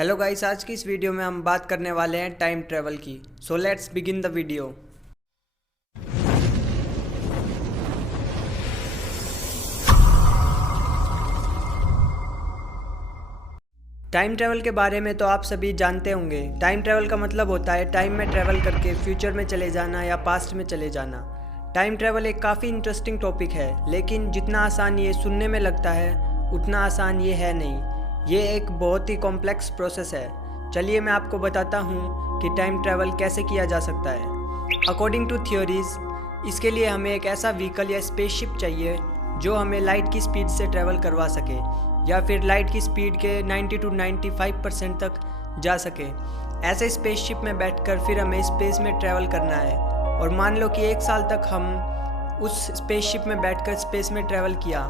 Hello guys, आज की इस वीडियो में हम बात करने वाले हैं टाइम ट्रेवल की। So let's begin the video. Time travel के बारे में तो आप सभी जानते होंगे। टाइम ट्रेवल का मतलब होता है टाइम में ट्रेवल करके फ्यूचर में चले जाना या पास्ट में चले जाना। टाइम ट्रेवल एक काफ़ी इंटरेस्टिंग टॉपिक है, लेकिन जितना आसान ये सुनने में लगता है उतना आसान ये है नहीं। ये एक बहुत ही कॉम्प्लेक्स प्रोसेस है। चलिए मैं आपको बताता हूँ कि टाइम ट्रैवल कैसे किया जा सकता है। अकॉर्डिंग टू थियोरीज, इसके लिए हमें एक ऐसा व्हीकल या स्पेसशिप चाहिए जो हमें लाइट की स्पीड से ट्रैवल करवा सके या फिर लाइट की स्पीड के 90 to 95% तक जा सके। ऐसे स्पेसशिप में बैठकर फिर हमें स्पेस में ट्रैवल करना है और मान लो कि 1 साल तक हम उस स्पेसशिप में बैठकर स्पेस में ट्रैवल किया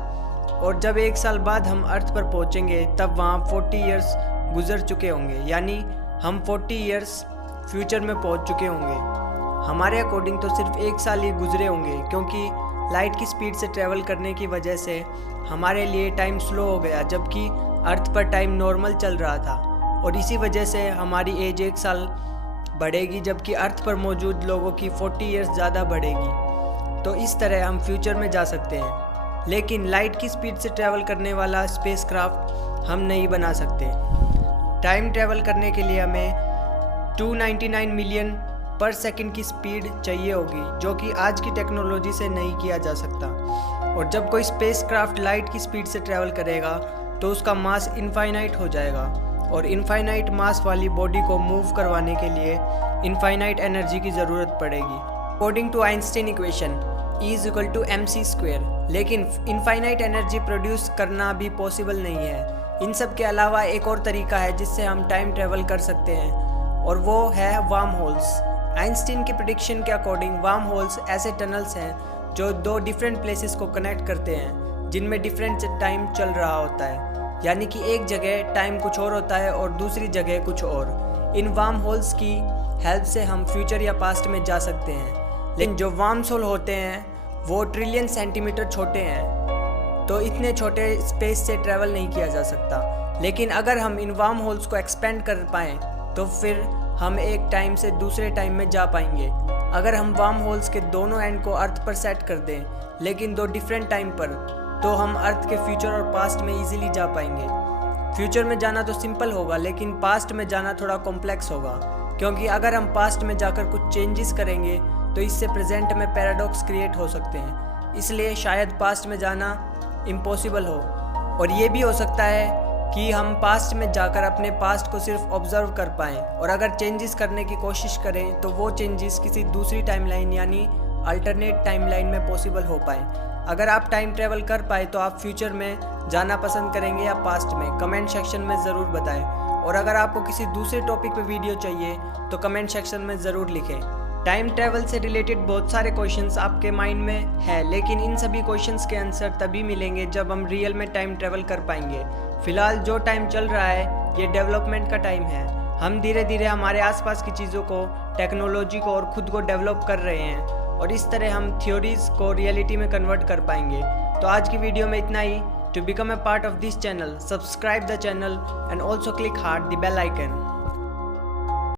और जब 1 साल बाद हम अर्थ पर पहुँचेंगे तब वहाँ 40 ईयर्स गुजर चुके होंगे, यानी हम 40 ईयर्स फ्यूचर में पहुंच चुके होंगे। हमारे अकॉर्डिंग तो सिर्फ 1 साल ही गुजरे होंगे, क्योंकि लाइट की स्पीड से ट्रैवल करने की वजह से हमारे लिए टाइम स्लो हो गया, जबकि अर्थ पर टाइम नॉर्मल चल रहा था और इसी वजह से हमारी एज 1 साल बढ़ेगी, जबकि अर्थ पर मौजूद लोगों की 40 ईयर्स ज़्यादा बढ़ेगी। तो इस तरह हम फ्यूचर में जा सकते हैं, लेकिन लाइट की स्पीड से ट्रैवल करने वाला स्पेसक्राफ्ट हम नहीं बना सकते। टाइम ट्रैवल करने के लिए हमें 299 मिलियन पर सेकंड की स्पीड चाहिए होगी, जो कि आज की टेक्नोलॉजी से नहीं किया जा सकता। और जब कोई स्पेसक्राफ्ट लाइट की स्पीड से ट्रैवल करेगा तो उसका मास इनफाइनाइट हो जाएगा और इनफाइनाइट मास वाली बॉडी को मूव करवाने के लिए इनफाइनाइट एनर्जी की ज़रूरत पड़ेगी। According to Einstein equation E=mc², लेकिन इनफाइनाइट एनर्जी प्रोड्यूस करना भी पॉसिबल नहीं है। इन सब के अलावा एक और तरीका है जिससे हम टाइम ट्रैवल कर सकते हैं और वो है वार्म होल्स। आइंस्टीन की प्रेडिक्शन के अकॉर्डिंग वार्म होल्स ऐसे टनल्स हैं जो 2 डिफरेंट प्लेसेस को कनेक्ट करते हैं, जिनमें डिफरेंट टाइम चल रहा होता है, यानी कि एक जगह टाइम कुछ और होता है और दूसरी जगह कुछ और। इन वार्म होल्स की हेल्प से हम फ्यूचर या पास्ट में जा सकते हैं, लेकिन जो वार्म होल होते हैं वो ट्रिलियन सेंटीमीटर छोटे हैं, तो इतने छोटे स्पेस से ट्रैवल नहीं किया जा सकता। लेकिन अगर हम इन वार्म होल्स को एक्सपेंड कर पाएँ तो फिर हम एक टाइम से दूसरे टाइम में जा पाएंगे। अगर हम वार्म होल्स के दोनों एंड को अर्थ पर सेट कर दें, लेकिन 2 डिफरेंट टाइम पर, तो हम अर्थ के फ्यूचर और पास्ट में इजीली जा पाएंगे। फ्यूचर में जाना तो सिंपल होगा, लेकिन पास्ट में जाना थोड़ा कॉम्प्लेक्स होगा, क्योंकि अगर हम पास्ट में जाकर कुछ चेंजेस करेंगे तो इससे प्रेजेंट में पैराडॉक्स क्रिएट हो सकते हैं। इसलिए शायद पास्ट में जाना इम्पॉसिबल हो। और ये भी हो सकता है कि हम पास्ट में जाकर अपने पास्ट को सिर्फ ऑब्जर्व कर पाएँ और अगर चेंजेस करने की कोशिश करें तो वो चेंजेस किसी दूसरी टाइमलाइन यानी अल्टरनेट टाइमलाइन में पॉसिबल हो पाएँ। अगर आप टाइम ट्रैवल कर पाए तो आप फ्यूचर में जाना पसंद करेंगे या पास्ट में, कमेंट सेक्शन में ज़रूर बताएं। और अगर आपको किसी दूसरे टॉपिक पे वीडियो चाहिए तो कमेंट सेक्शन में ज़रूर लिखें। टाइम ट्रैवल से रिलेटेड बहुत सारे क्वेश्चंस आपके माइंड में है, लेकिन इन सभी क्वेश्चंस के आंसर तभी मिलेंगे जब हम रियल में टाइम ट्रैवल कर पाएंगे। फिलहाल जो टाइम चल रहा है ये डेवलपमेंट का टाइम है। हम धीरे धीरे हमारे आसपास की चीज़ों को, टेक्नोलॉजी को और खुद को डेवलप कर रहे हैं और इस तरह हम थ्योरीज को रियलिटी में कन्वर्ट कर पाएंगे। तो आज की वीडियो में इतना ही। To become a part of this channel, subscribe the channel and also click hard the bell icon.